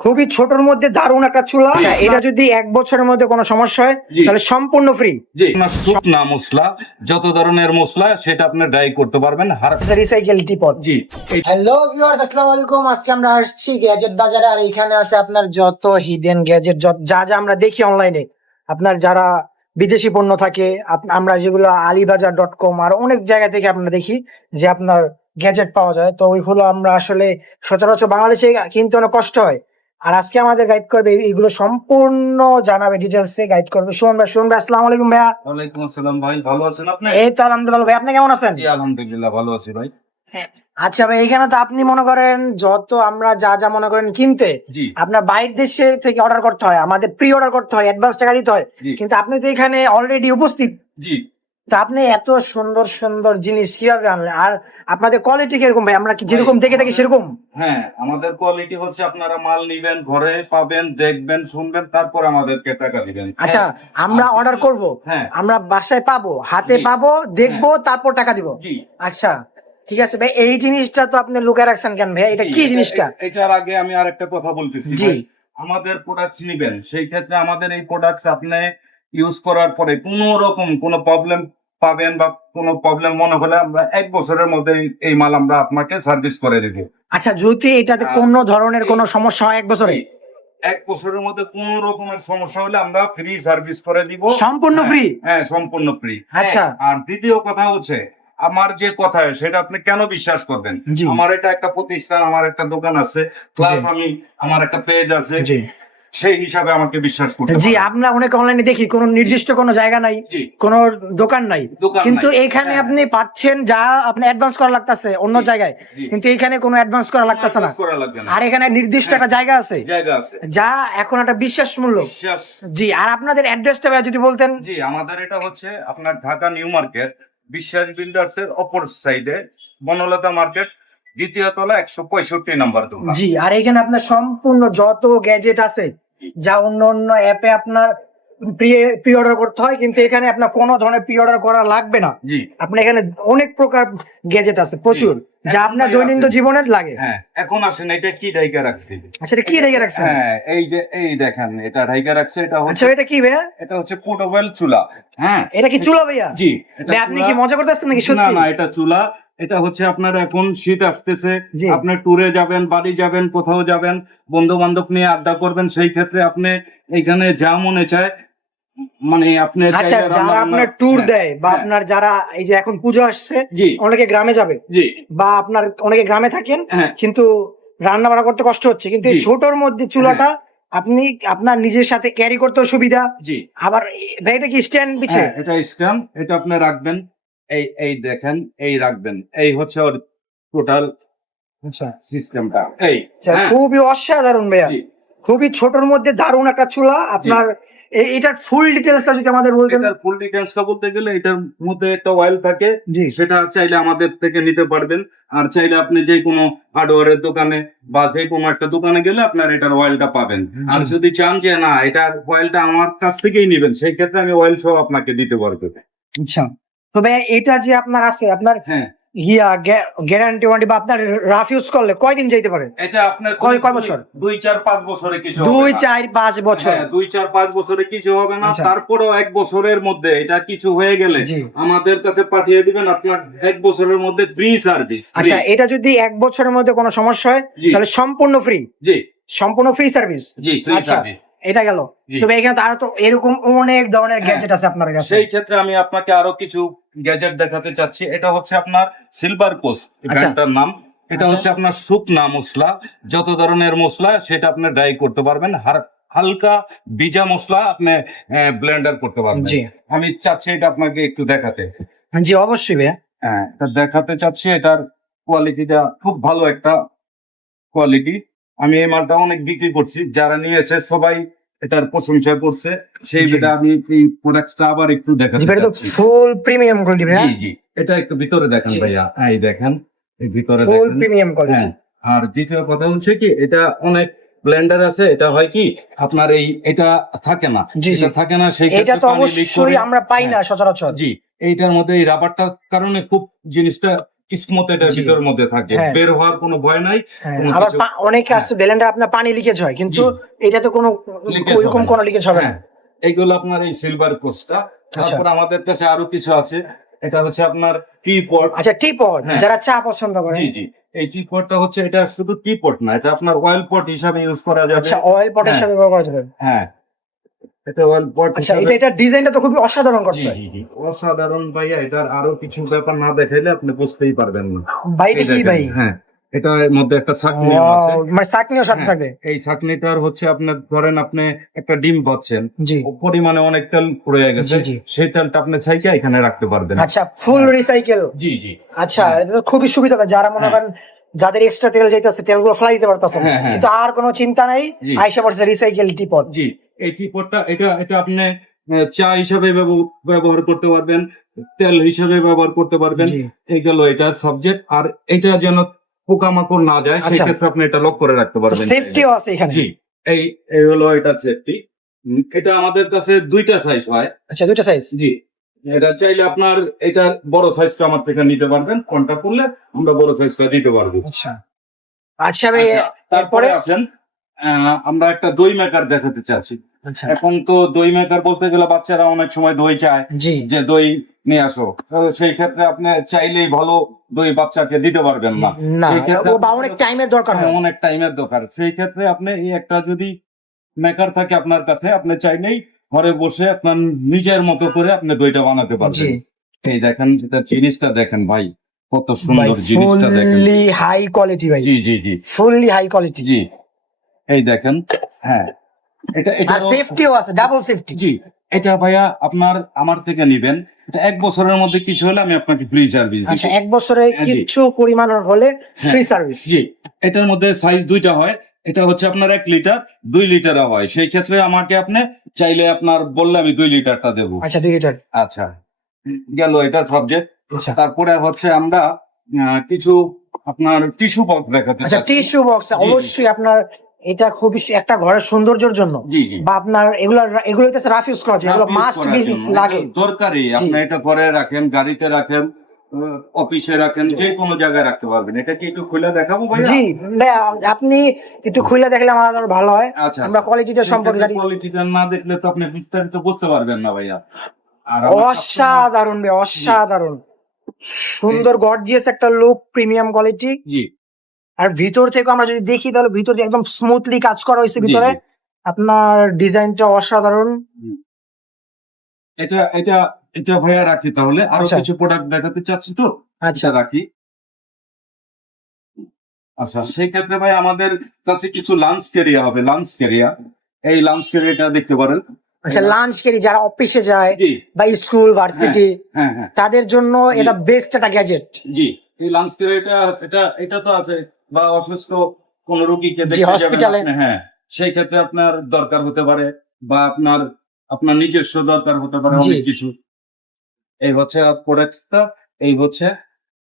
খুবই ছোটর মধ্যে দারুণ একটা চুলা। এটা যদি এক বছরের মধ্যে কোনো সমস্যা হয় তাহলে সম্পূর্ণ ফ্রি জি। আপনার শুকনা মশলা। যত ধরনের মশলা সেটা আপনি ড্রাই করতে পারবেন। হার রিসাইকেল টিপট জি। হ্যালো ভিউয়ার্স আসসালামু আলাইকুম। আজকে আমরা আসছি গ্যাজেট বাজারে আর এখানে আছে আপনার যত হিডেন গ্যাজেট যা যা আমরা দেখি অনলাইনে আপনার যারা বিদেশি পণ্য থাকে আমরা যেগুলো আলিবাজার ডট কম আর অনেক জায়গা থেকে আমরা দেখি যে আপনার গ্যাজেট পাওয়া যায়। তো ওইগুলো আমরা আসলে সচরাচর বাংলাদেশে কিনতে অনেক কষ্ট হয়। আর আজকে আমাদের গাইড করবে এইগুলো সম্পূর্ণ জানাবে ডিটেলসে গাইড করবে। শুনুন ভাই শুনুন ভাই আসসালামু আলাইকুম ভাইয়া। ওয়ালাইকুম আসসালাম ভাই ভালো আছেন আপনি? এই তো আলহামদুলিল্লাহ ভাই আপনি কেমন আছেন? জি আলহামদুলিল্লাহ ভালো আছি ভাই। আচ্ছা ভাই এখানে তো আপনি মনে করেন যত আমরা যা যা মনে করেন কিনতে আপনার বাইরের দেশে থেকে অর্ডার করতে হয় আমাদের প্রি অর্ডার করতে হয় অ্যাডভান্স টাকা দিতে হয়। কিন্তু আপনি তো এখানে অলরেডি উপস্থিত। জি। তো আপনি এত সুন্দর সুন্দর জিনিস কীভাবে আনলেন? আর আপনাদের কোয়ালিটি কীরকম ভাই? আমরা কি যেরকম দেখে থাকি সেরকম? হ্যাঁ আমাদের কোয়ালিটি হচ্ছে আপনারা মাল নিবেন ঘরে পাবেন দেখবেন শুনবেন তারপর আমাদেরকে টাকা দিবেন। আচ্ছা আমরা অর্ডার করব? হ্যাঁ। আমরা বাসায় পাবো হাতে পাবো দেখব তারপর টাকা দিব? জি। আচ্ছা ঠিক আছে ভাই এই জিনিসটা তো আপনি লুকায় রাখছেন কেন ভাই? এটা কি জিনিসটা? এটার আগে আমি আরেকটা কথা বলতেছি জি। আমাদের প্রোডাক্টস নিবেন সেই ক্ষেত্রে আমাদের এই প্রোডাক্টস আপনি ইউজ করার পরে কোনো রকম কোনো প্রবলেম পাবেন বা কোনো প্রবলেম মনে হলে আমরা এক বছরের মধ্যে এই- মাল আমরা আপনাকে সার্ভিস করে দেব। আচ্ছা যদি এটাতে কোনো ধরনের কোনো সমস্যা হয় এক বছরে? এক বছরের মধ্যে কোনো রকমের সমস্যা হলে আমরা ফ্রি সার্ভিস করে দিব। সম্পূর্ণ হ্যাঁ, ফ্রি হ্যাঁ সম্পূর্ণ ফ্রি আচ্ছা। আর দ্বিতীয় কথা হচ্ছে আমার যে কথা সেটা আপনি কেন বিশ্বাস করবেন? আমার এটা একটা প্রতিষ্ঠান আমার একটা দোকান আছে প্লাস আমি আমার একটা পেজ আছে। জি। সেই হিসাবে আমাকে বিশ্বাস করতে জি। আমরা অনেক অনলাইনে দেখি কোনো নির্দিষ্ট কোনো জায়গা নাই কোনো দোকান নাই। কিন্তু এখানে হ্যাঁ। আপনি পাচ্ছেন যা আপনি অ্যাডভান্স করা লাগতেছে অন্য জায়গায়। কিন্তু এখানে কোনো অ্যাডভান্স করা লাগতেছে না। আর এখানে নির্দিষ্ট একটা জায়গা আছে। জায়গা আছে। যা এখন একটা বিশ্বাস মূল্য। বিশ্বাস। জি আর আপনাদের অ্যাড্রেসটা যদি বলতেন। জি আমাদের এটা হচ্ছে আপনার Dhaka new market Biswas builders এর অপর সাইডে বনলতা মার্কেট দ্বিতীয় তলা একশো পঁয়ষট্টি নাম্বার দোকান। জি আর এখানে আপনার সম্পূর্ণ যত গ্যাজেট আছে যা অন্য অন্য অ্যাপে আপনার প্রি অর্ডার করতে হয় কিন্তু এখানে আপনার কোনো ধরনের প্রি অর্ডার করা লাগবে না। জি। আপনার এখানে অনেক প্রকার গ্যাজেট আছে প্রচুর যা আপনার দৈনন্দিন আছে। জীবনের লাগে। হ্যাঁ এখন আসেন এটা কি ডাইকা রাখছি আচ্ছা এটা কি রেখে রাখছেন? হ্যাঁ এই যে এই দেখেন এটা ডাইকা রাখছে এটা আচ্ছা হচ্ছে এটা কি ভাইয়া? এটা হচ্ছে পোর্টেবল চুলা হ্যাঁ। এটা কি চুলা ভাইয়া? জি আপনি কি মজা করতেছেন নাকি না না এটা চুলা। এটা হচ্ছে আপনার এখন শীত আসতেছে। আপনি ট্যুরে যাবেন বাড়ি যাবেন কোথাও যাবেন বন্ধু বান্ধব নিয়ে আড্ডা করবেন সেই ক্ষেত্রে আপনি এখানে যা মনে চায় মানে আপনি আচ্ছা যারা আপনার ট্যুর হ্যাঁ, দেয় বা হ্যাঁ। আপনার যারা এই যে এখন পুজো আসছে অনেকে গ্রামে যাবে জি। বা আপনার অনেকে গ্রামে থাকেন হ্যাঁ। কিন্তু রান্না বান্না করতে কষ্ট হচ্ছে। কিন্তু এই ছোটর মধ্যে চুলাটা আপনি আপনার নিজের সাথে ক্যারি করতেও সুবিধা। জি। আবার ভাই এটা কি স্ট্যান্ড পিছে? এটা স্ট্যাম্প এটা আপনি রাখবেন। এই এই দেখেন এই রাখবেন। এই হচ্ছে ওর টোটাল আচ্ছা। সিস্টেমটা এই হ্যাঁ, খুবই অসাধারণ ভাইয়া। খুবই ছোটর মধ্যে দারুণ একটা চুলা। আপনার এটার ফুল ডিটেলসটা যদি আমাদের বলতেন। এটার ফুল ডিটেলসটা বলতে গেলে এটার মধ্যে একটা অয়েল থাকে। সেটা চাইলে আমাদের থেকে নিতে পারবেন। আর চাইলে আপনি যে কোনো হার্ডওয়্যারের দোকানে বা যে কোনো একটা দোকানে গেলে আপনার এটার অয়েলটা পাবেন। আর যদি চান যে না এটার অয়েলটা আমার কাছ থেকেই নেবেন সেই ক্ষেত্রে আমি অয়েল সহ আপনাকে দিতে পারব। আচ্ছা। তো ভাইয়া এটা যে আপনার আছে আপনার হ্যাঁ। ইয়া গ্যারান্টি ওয়ারেন্টি বা আপনার রাফ ইউজ করলে কয়দিন যাইতে পারে? এটা আপনার কয়- কয় বছর? দুই চার পাঁচ বছরে কিছু দুই চার পাঁচ বছর। হ্যাঁ, দুই চার পাঁচ বছরে কিছু হবে না। আচ্ছা। তারপরেও এক বছরের মধ্যে এটা কিছু হয়ে গেলে আমাদের কাছে পাঠিয়ে দিবেন আপনার এক বছরের মধ্যে ফ্রি সার্ভিস আচ্ছা এটা যদি এক বছরের মধ্যে কোনো সমস্যা হয় তাহলে সম্পূর্ণ ফ্রি জি। সম্পূর্ণ ফ্রি সার্ভিস জি ফ্রি আচ্ছা। সার্ভিস এটা গেল। তবে এখানে তো আরও তো এরকম অনেক ধরনের। গ্যাজেট আছে আপনার কাছে। সেই ক্ষেত্রে আমি আপনাকে আরও কিছু গ্যাজেট দেখাতে চাচ্ছি। এটা হচ্ছে আপনার সিলভার কোস্ট। ব্র্যান্ডটার নাম। এটা আচ্ছা। হচ্ছে আপনার শুকনা মশলা যত ধরনের মশলা সেটা আপনি ড্রাই করতে পারবেন। হালকা বিজা মশলা আপনি ব্লেন্ডার করতে পারবেন। জি। আমি চাচ্ছি এটা আপনাকে একটু দেখাতে। জি অবশ্যই ভাইয়া। হ্যাঁ এটা দেখাতে চাচ্ছি। এটার কোয়ালিটিটা খুব ভালো একটা কোয়ালিটি আমি এই মালটা অনেক বিক্রি করছি যারা নিয়েছে সবাই এটার প্রশংসা করছে সেই জি। আমি এই প্রোডাক্টটা আবার একটু ভাই, এটা তো ফুল প্রিমিয়াম কোয়ালিটি ভাইয়া? জি জি। এটা একটু ভিতরে দেখেন। ভাইয়া। এই দেখেন এই ভিতরে ফুল প্রিমিয়াম কোয়ালিটি আর দ্বিতীয় কথা হচ্ছে কি এটা অনেক ব্লেন্ডার আছে এটা হয় কি আপনার এই এটা থাকে না। এটা থাকে না সেই এটা তো অবশ্যই আমরা পাই না হ্যাঁ। সচরাচর। জি এইটার মধ্যে এই রাবারটার কারণে খুব জিনিসটা স্মুথ এটার ভিতর মধ্যে থাকে। হ্যাঁ। বের হওয়ার কোনো ভয় নাই হ্যাঁ, আবার অনেকে আছে ব্লেন্ডার আপনার পানি লিকেজ হয় কিন্তু। এটাতে কোনো ওইরকম কোনো লিকেজ হবে না। হ্যাঁ। এইগুলো আপনার এই সিলভার কোস্টটা তারপর আমাদের কাছে আরও কিছু আছে। এটা হচ্ছে আপনার টি পট আচ্ছা টি পট হ্যাঁ। যারা চা পছন্দ করে। জি জি। এই টি পটটা হচ্ছে এটা শুধু টি পট না এটা আপনার অয়েল পট হিসাবে ইউজ করা যাবে। আচ্ছা অয়েল পটের হ্যাঁ। সাথে ব্যবহার করা যাবে। হ্যাঁ। এটা আচ্ছা এটা এটা ডিজাইনটা তো খুবই অসাধারণ করছে। জি জি অসাধারণ ভাইয়া এটার আরও কিছু ব্যাপার না দেখাইলে আপনি বুঝতেই পারবেন না। ভাই এটা কি ভাই? হ্যাঁ এটার মধ্যে একটা ছাকনিও আছে। মানে চাকনিও সাথে হ্যাঁ। থাকবে? এই ছাকনিটার হচ্ছে আপনার ধরেন আপনি একটা ডিম পাচ্ছেন জি। পরিমাণে অনেক তেল পড়ে গেছে। সেই তেলটা আপনি ছাইকে এখানে রাখতে পারবেন। আচ্ছা ফুল রিসাইকেল জি জি। আচ্ছা এটা তো খুবই সুবিধা যারা মনে হ্যাঁ। করেন যাদের এক্সট্রা তেল যাইতেছে তেলগুলো ফেলাই দিতে পারতেছে। হ্যাঁ, হ্যাঁ। কিন্তু আর কোনো চিন্তা নাই আইসা পড়ছে রিসাইকেল টিপট জি। এই টিপটটা এটা এটা আপনি চা হিসাবে ব্যবহার করতে পারবেন তেল হিসাবে ব্যবহার করতে পারবেন। এই গেল এটা সাবজেক্ট আর এটা যেন পোকামাকড় না যায় সেই আচ্ছা। ক্ষেত্রে আপনি এটা লক করে রাখতে পারবেন। সেফটিও আছে এখানে? জি এই এই হলো এটা সেফটি এটা আমাদের কাছে দুইটা সাইজ হয়। আচ্ছা দুটো সাইজ জি এটা চাইলে আপনার এটা বড় সাইজটা আমার থেকে নিতে পারবেন কোনটা করলে আমরা বড় সাইজটা দিতে পারব। আচ্ছা। আচ্ছা ভাই আচ্ছা, তারপরে আসেন আহ, আমরা একটা দই মেকার দেখাতে চাচ্ছি। এখন তো দই মেকার বলতে গেলে বাচ্চারা অনেক সময় দই চায় যে দই নিয়ে আসো। সেই ক্ষেত্রে আপনি চাইলেই ভালো দই বাচ্চাকে দিতে পারবেন না। সেই ক্ষেত্রে অনেক টাইমের দরকার হয়। অনেক টাইমের দরকার। সেই ক্ষেত্রে আপনি এই একটা যদি মেকার থাকে আপনার কাছে আপনি চাইলেই ঘরে বসে আপনার নিজের মতো করে আপনি দইটা বানাতে পারবেন। এই দেখেন এটা জিনিসটা দেখেন ভাই কত সুন্দর জিনিসটা দেখেন। ফুললি হাই কোয়ালিটি ভাই। জি জি জি। ফুললি হাই কোয়ালিটি জি। এই দেখেন হ্যাঁ এটা এটা সেফটিও আছে ডাবল সেফটি জি এটা ভাইয়া আপনার আমার থেকে নিবেন। এটা এক বছরের মধ্যে কিছু হলে আমি আপনাকে ফ্রি সার্ভিস আচ্ছা এক বছরে হ্যাঁ, কিছু পরিমাণ হলে ফ্রি সার্ভিস জি এটার মধ্যে সাইজ দুইটা হয়। এটা হচ্ছে আপনার এক লিটার দুই লিটার হয়। সেই ক্ষেত্রে আমাকে আপনি চাইলে আপনার বললে আমি দুই লিটারটা দেবো। আচ্ছা দুই লিটার আচ্ছা গেল এটা সাবজেক্ট আচ্ছা। তারপরে হচ্ছে আমরা কিছু আপনার টিস্যু বক্স দেখাতে আচ্ছা টিস্যু বক্স অবশ্যই আপনার এটা খুবই একটা ঘরের সৌন্দর্যের জন্য। বা আপনার এগুলো এগুলো রাফ ইউজ করা যায় এগুলো মাস্ট জন্য। লাগে। দরকারি। আপনি এটা ঘরে রাখেন গাড়িতে রাখেন অফিসে রাখেন যে কোনো জায়গায় রাখতে পারবেন। এটা কি একটু খুলে দেখাবো ভাইয়া? জি আপনি একটু খুলে দেখলে আমার আরও ভালো হয়। আচ্ছা আমরা কোয়ালিটিটা সম্পর্কে জানি। কোয়ালিটিটা না দেখলে তো আপনি বিস্তারিত বুঝতে পারবেন না ভাইয়া। অসাধারণ ভাই অসাধারণ। সুন্দর গর্জিয়াস একটা লুক প্রিমিয়াম কোয়ালিটি জি। আর ভিতর থেকে আমরা যদি দেখি তাহলে ভিতর থেকে একদম স্মুথলি কাজ করা হয়েছে ভিতরে। আপনার ডিজাইনটা অসাধারণ। এটা এটা এটা ভাইয়া রাখি তাহলে। আরও আচ্ছা। কিছু প্রোডাক্ট দেখাতে চাচ্ছি তো? আচ্ছা। রাখি। আচ্ছা সেই ক্ষেত্রে ভাই আমাদের কাছে কিছু লাঞ্চ কেরিয়া হবে লাঞ্চ কেরিয়া এই লাঞ্চ কেরিয়াটা দেখতে পারেন। আচ্ছা লাঞ্চ কেরি যারা অফিসে যায় বা স্কুল ভার্সিটি হ্যাঁ হ্যাঁ তাদের জন্য এটা বেস্ট একটা গ্যাজেট জি এই লাঞ্চ কেরিয়াটা এটা এটা তো আছে। বা অসুস্থ কোন রোগীকে দেখতে যাবেন হ্যাঁ সেই ক্ষেত্রে আপনার দরকার হতে পারে বা আপনার আপনার নিজস্ব দরকার হতে পারে অনেক কিছু। এই হচ্ছে প্রোডাক্টটা এই হচ্ছে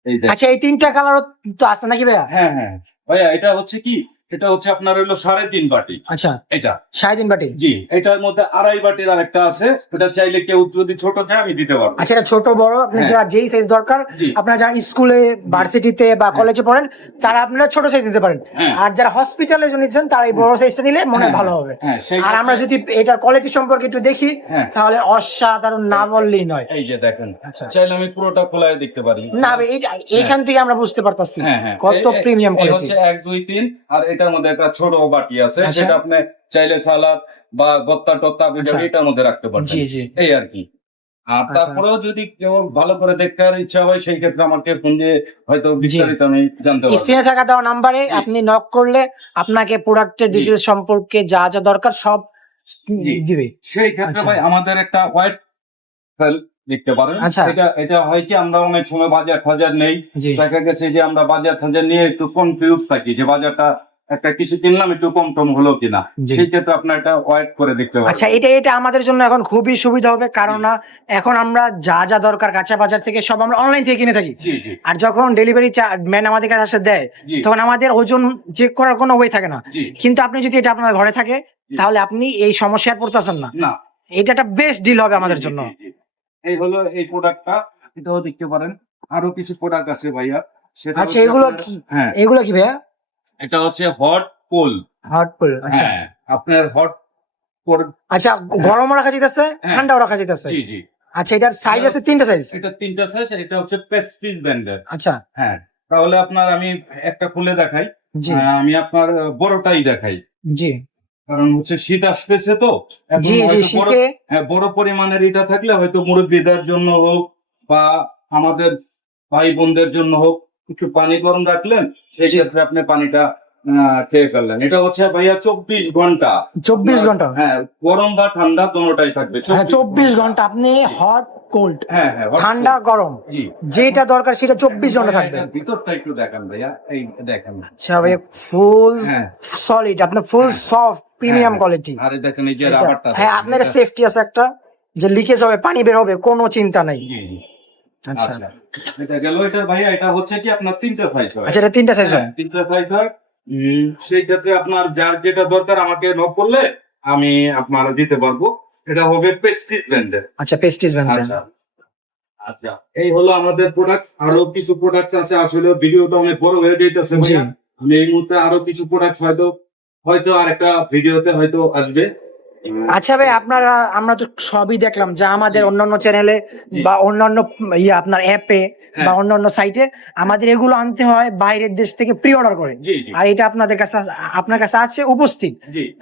এই আচ্ছা এই তিনটা কালার তো আছে নাকি ভাইয়া? হ্যাঁ হ্যাঁ। ভাইয়া এটা হচ্ছে কি? এটা হচ্ছে আপনার হইল সাড়ে তিন বাটি। আচ্ছা। এটা। সাড়ে তিন বাটি? জি এটার মধ্যে আড়াই বাটির আরেকটা আছে এটা চাইলে কেউ যদি ছোট চায় আমি দিতে পারব। আচ্ছা এটা ছোট বড় আপনি হ্যাঁ। যারা যেই সাইজ দরকার আপনারা যারা স্কুলে ভার্সিটিতে বা কলেজে পড়েন তারা আপনারা ছোট সাইজ নিতে পারেন। হ্যাঁ। আর যারা হসপিটালে নিচ্ছেন তারা এই বড় সাইজটা নিলে মনে হ্যাঁ, ভালো হবে। হ্যাঁ আর আমরা যদি এটার কোয়ালিটি সম্পর্কে একটু দেখি হ্যাঁ। তাহলে অসাধারণ না বললেই নয়। এই যে দেখেন আচ্ছা। চাইলে আমি পুরোটা খোলায় দেখতে পারি। না এখান থেকে আমরা বুঝতে পারতাছি হ্যাঁ হ্যাঁ। কত প্রিমিয়াম কোয়ালিটি হচ্ছে এক দুই তিন আর এটার মধ্যে একটা ছোট বাটি আছে আচ্ছা। সেটা আপনি চাইলে সালাদ বা ভত্তা টত্তা আপনি। এটার মধ্যে রাখতে পারবেন এই আর কি আর আচ্ছা। তারপরেও যদি কেউ ভালো করে দেখতে আর ইচ্ছা হয় সেই ক্ষেত্রে আমাকে ফোন দিয়ে হয়তো বিস্তারিত আমি জানতে পারব স্ক্রিনে থাকা দেওয়া নাম্বারে আপনি নক করলে আপনাকে প্রোডাক্টের জি। ডিটেলস সম্পর্কে যা যা দরকার সব দিবে সেই ক্ষেত্রে আচ্ছা। ভাই আমাদের একটা হোয়াইট ফেল দেখতে পারেন। এটা এটা হয় কি আমরা অনেক সময় বাজার ফাজার নেই দেখা গেছে যে আমরা বাজার ফাজার নিয়ে একটু কনফিউজ থাকি যে বাজারটা একটা কিছু কিনলাম একটু কম টম হলো কিনা জি। সেই ক্ষেত্রে আপনার এটা হোয়াইট করে দেখতে আচ্ছা এটা এটা আমাদের জন্য এখন খুবই সুবিধা হবে কারণ এখন আমরা যা যা দরকার কাঁচা বাজার থেকে সব আমরা অনলাইন থেকে কিনে থাকি। আর যখন ডেলিভারি ম্যান আমাদের কাছে আসে দেয় তখন আমাদের ওজন চেক করার কোনো ওয়ে থাকে না। কিন্তু আপনি যদি এটা আপনার ঘরে থাকে তাহলে আপনি এই সমস্যায় পড়তেছেন না। না। এটা একটা বেস্ট ডিল হবে আমাদের জন্য। এই হলো এই প্রোডাক্টটা এটাও দেখতে পারেন। আরও কিছু প্রোডাক্ট আছে ভাইয়া আচ্ছা এগুলো কি? হ্যাঁ। এগুলো কি ভাইয়া? এটা হচ্ছে হট কোল হটপুল আচ্ছা হ্যাঁ আপনার হট আচ্ছা গরম রাখা যেতেছে হ্যাঁ। ঠান্ডাও রাখা যেতেছে। জি জি। আচ্ছা এটার সাইজ আছে তিনটা সাইজ এটা তিনটা সাইজ এটা হচ্ছে পেস্টিজ ব্যান্ডের আচ্ছা। হ্যাঁ তাহলে আপনার আমি একটা খুলে দেখাই। আমি আপনার বড়টাই দেখাই। জি। কারণ হচ্ছে শীত আসতেছে তো জি জি শীতে। হ্যাঁ বড় পরিমাণের এটা থাকলে হয়তো মুরব্বীদের জন্য হোক বা আমাদের ভাই বোনদের জন্য হোক একটু পানি গরম রাখলেন সেই ক্ষেত্রে আপনি পানিটা খেয়ে ফেললেন। এটা হচ্ছে ভাইয়া চব্বিশ ঘণ্টা। চব্বিশ ঘণ্টা? হ্যাঁ গরম বা ঠান্ডা দোনোটাই থাকবে। হ্যাঁ চব্বিশ ঘণ্টা। আপনি হট কোল্ড হ্যাঁ হ্যাঁ ঠান্ডা গরম যেটা দরকার সেটা চব্বিশ ঘণ্টা থাকবে। ভিতরটা একটু দেখান ভাইয়া এই দেখেন। আচ্ছা ভাই ফুল হ্যাঁ। সলিড আপনার ফুল সফট প্রিমিয়াম হ্যাঁ। কোয়ালিটি আরে দেখেন এই যে রাবারটা হ্যাঁ আপনার সেফটি আছে একটা যে লিকেজ হবে পানি বের হবে কোনো চিন্তা নাই। জি জি। আচ্ছা। আচ্ছা। এটা গেল এটা ভাইয়া এটা হচ্ছে কি আপনার তিনটা সাইজ হয়। আচ্ছা এটা তিনটা সাইজ হ্যাঁ, তিনটা সাইজ হয়। সেই ক্ষেত্রে আপনার যার যেটা দরকার আমাকে নক করলে আমি আপনার দিতে পারব। এটা হবে পেস্টিস ব্র্যান্ডের আচ্ছা পেস্টিস ব্যান্ড আচ্ছা। আচ্ছা এই হলো আমাদের প্রোডাক্ট আরও কিছু প্রোডাক্ট আছে আসলে ভিডিওটা অনেক বড় হয়ে যাইতেছে আমি এই মুহূর্তে আরও কিছু প্রোডাক্ট হয়তো হয়তো আরেকটা ভিডিওতে হয়তো আসবে। আচ্ছা ভাই আপনারা আমরা তো সবই দেখলাম যা আমাদের অন্যান্য চ্যানেলে বা অন্যান্য ইয়ে আপনার অ্যাপে। বা অন্যান্য সাইটে আমাদের এগুলো আনতে হয় বাইরের দেশ থেকে প্রি অর্ডার করে আর এটা আপনাদের কাছে আপনার কাছে আছে উপস্থিত।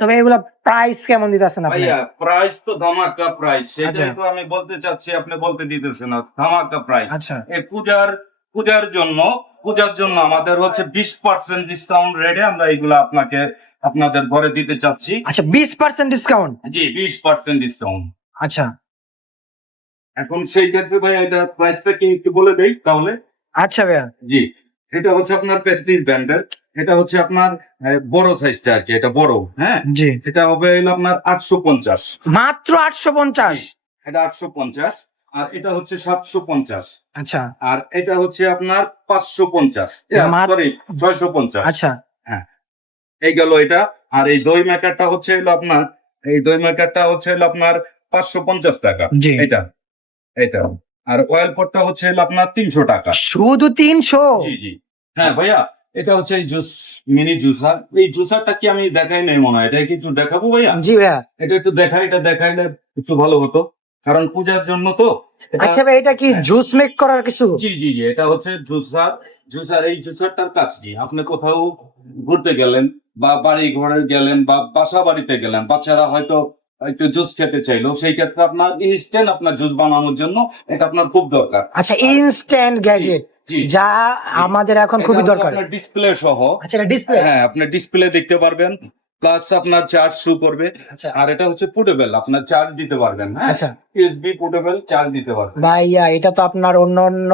তবে এগুলো প্রাইস কেমন দিতেছেন আপনি? ভাইয়া প্রাইস তো ধামাকা প্রাইস আচ্ছা। সেটাই তো আমি বলতে চাচ্ছি আপনি বলতে দিতেছেন না ধামাকা প্রাইস আচ্ছা। এই পূজার পূজার জন্য পূজার জন্য আমাদের হচ্ছে বিশ পার্সেন্ট ডিসকাউন্ট রেটে আমরা এগুলো আপনাকে আপনাদের ঘরে দিতে চাচ্ছি। আচ্ছা বিশ পার্সেন্ট ডিসকাউন্ট জি বিশ পার্সেন্ট ডিসকাউন্ট আচ্ছা। এখন সেই ক্ষেত্রে ভাই এটা প্রাইসটা কি একটু বলে দেই তাহলে? আচ্ছা ভাইয়া। জি এটা হচ্ছে আপনার পেস্টিজ ব্র্যান্ডের এটা হচ্ছে আপনার বড় সাইজটা আর কি এটা বড় হ্যাঁ? জি। এটা হবে হলো আপনার আটশো পঞ্চাশ। মাত্র আটশো পঞ্চাশ? এটা আটশো পঞ্চাশ। আর এটা হচ্ছে সাতশো পঞ্চাশ। আচ্ছা। আর এটা হচ্ছে আপনার পাঁচশো পঞ্চাশ। সরি ছয়শো পঞ্চাশ। আচ্ছা। এই গেল এটা। আর এই দই মেকারটা হচ্ছে হলো আপনার এই দই মেকারটা হচ্ছে হলো আপনার পাঁচশো পঞ্চাশ টাকা। এটা এটা। আর অয়েল পটটা হচ্ছে হলো আপনার তিনশো টাকা। শুধু তিনশো? জি জি। হ্যাঁ ভাইয়া এটা হচ্ছে এই জুস মিনি জুসার এই জুসারটা কি আমি দেখাই নাই মনে হয়? এটা কি একটু দেখাবো ভাইয়া? জি ভাইয়া। এটা একটু দেখাই এটা দেখাইলে একটু ভালো হতো। কারণ পূজার জন্য তো এটা- আচ্ছা ভাই এটা কি হ্যাঁ। জুস মেক করার কিছু? জি জি জি। এটা হচ্ছে জুসার জুসার এই জুসারটার কাজ কি? আপনি কোথাও ঘুরতে গেলেন বা বাড়ি ঘরে গেলেন বা বাসা বাড়িতে গেলেন বাচ্চারা হয়তো একটু জুস খেতে চাইলো সেই ক্ষেত্রে আপনার ইনস্ট্যান্ট আপনার জুস বানানোর জন্য এটা আপনার খুব দরকার। আচ্ছা ইনস্ট্যান্ট গ্যাজেট যা আমাদের এখন খুবই দরকার। ডিসপ্লে সহ। আচ্ছা ডিসপ্লে হ্যাঁ আপনি ডিসপ্লে দেখতে পারবেন। প্লাস আপনার চার্জ শু করবে আর এটা হচ্ছে পোর্টেবল আপনার চার্জ দিতে পারবেন হ্যাঁ? আচ্ছা। ইউএসবি পোর্টেবল চার্জ দিতে পারবেন। ভাইয়া এটা তো আপনার অন্য অন্য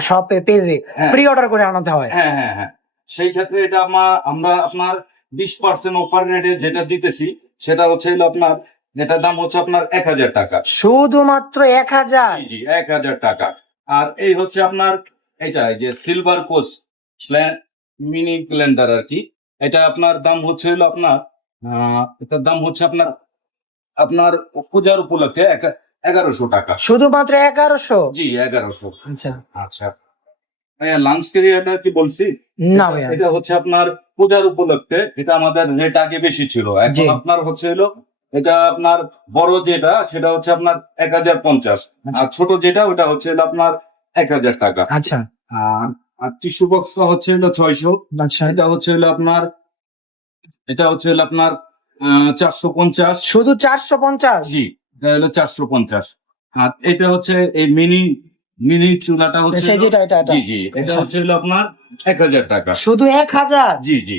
শপে পেজে। প্রি অর্ডার করে আনাতে হয়। হ্যাঁ হ্যাঁ হ্যাঁ। সেই ক্ষেত্রে এটা আমার আমরা আপনার বিশ পার্সেন্ট অফার রেটে যেটা দিতেছি সেটা হচ্ছে আপনার এটার দাম হচ্ছে আপনার এক হাজার টাকা। শুধুমাত্র এক হাজার? জি এক হাজার টাকা। আর এই হচ্ছে আপনার এটা যে সিলভার কোস মিনি ব্লেন্ডার আর কি এটা আপনার দাম হচ্ছে হলো আপনার এটার দাম হচ্ছে আপনার আপনার পূজার উপলক্ষে এগারোশো টাকা। শুধুমাত্র এগারোশো? জি এগারোশো। আচ্ছা। আচ্ছা। ভাইয়া লাঞ্চ ক্যারিয়ারটা কি বলছি? না এটা হচ্ছে আপনার পূজার উপলক্ষে এটা আমাদের রেট আগে বেশি ছিল। এখন আপনার হচ্ছে হলো এটা আপনার বড় যেটা সেটা হচ্ছে আপনার এক হাজার পঞ্চাশ। আচ্ছা। আর ছোট যেটা ওটা হচ্ছে আপনার এক হাজার টাকা। আচ্ছা। আর আর টিস্যু বক্সটা হচ্ছে হলো ছয়শো। আচ্ছা। এটা হচ্ছে হলো আপনার এটা হচ্ছে হলো আপনার চারশো পঞ্চাশ। শুধু চারশো পঞ্চাশ? জি এটা হলো চারশো পঞ্চাশ। আর এটা হচ্ছে এই মিনি মিনি চুলাটা হচ্ছে যেটা এটা জি জি এটা আচ্ছা। হচ্ছে হলো আপনার এক হাজার টাকা। শুধু এক হাজার? জি জি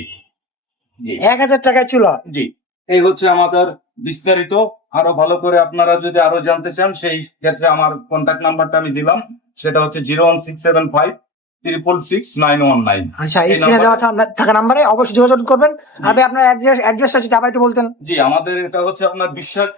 জি। এক হাজার টাকায় চুলা? জি এই হচ্ছে আমাদের বিস্তারিত। আরও ভালো করে আপনারা যদি আরও জানতে চান সেই ক্ষেত্রে আমার কন্ট্যাক্ট নাম্বারটা আমি দিলাম। সেটা হচ্ছে zero one six seven five triple six nine one nine আচ্ছা এই স্ক্রিনে দেওয়া থাকা নাম্বারে অবশ্যই যোগাযোগ করবেন। আপনার অ্যাড্রেস অ্যাড্রেসটা যদি আবার একটু বলতেন। জি আমাদের এটা হচ্ছে আপনার বিশ্বাস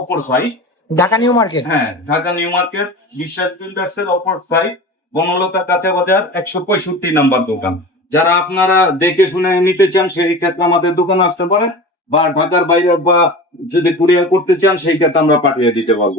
অপর সাইড ঢাকা নিউ মার্কেট। হ্যাঁ Dhaka new market Biswas builders এর অপর সাইড বনলতা কাঁচা বাজার একশো পঁয়ষট্টি নাম্বার দোকান। যারা আপনারা দেখে শুনে নিতে চান সেই ক্ষেত্রে আমাদের দোকানে আসতে পারেন বা ঢাকার বাইরে বা যদি কুরিয়ার করতে চান সেই ক্ষেত্রে আমরা পাঠিয়ে দিতে পারব।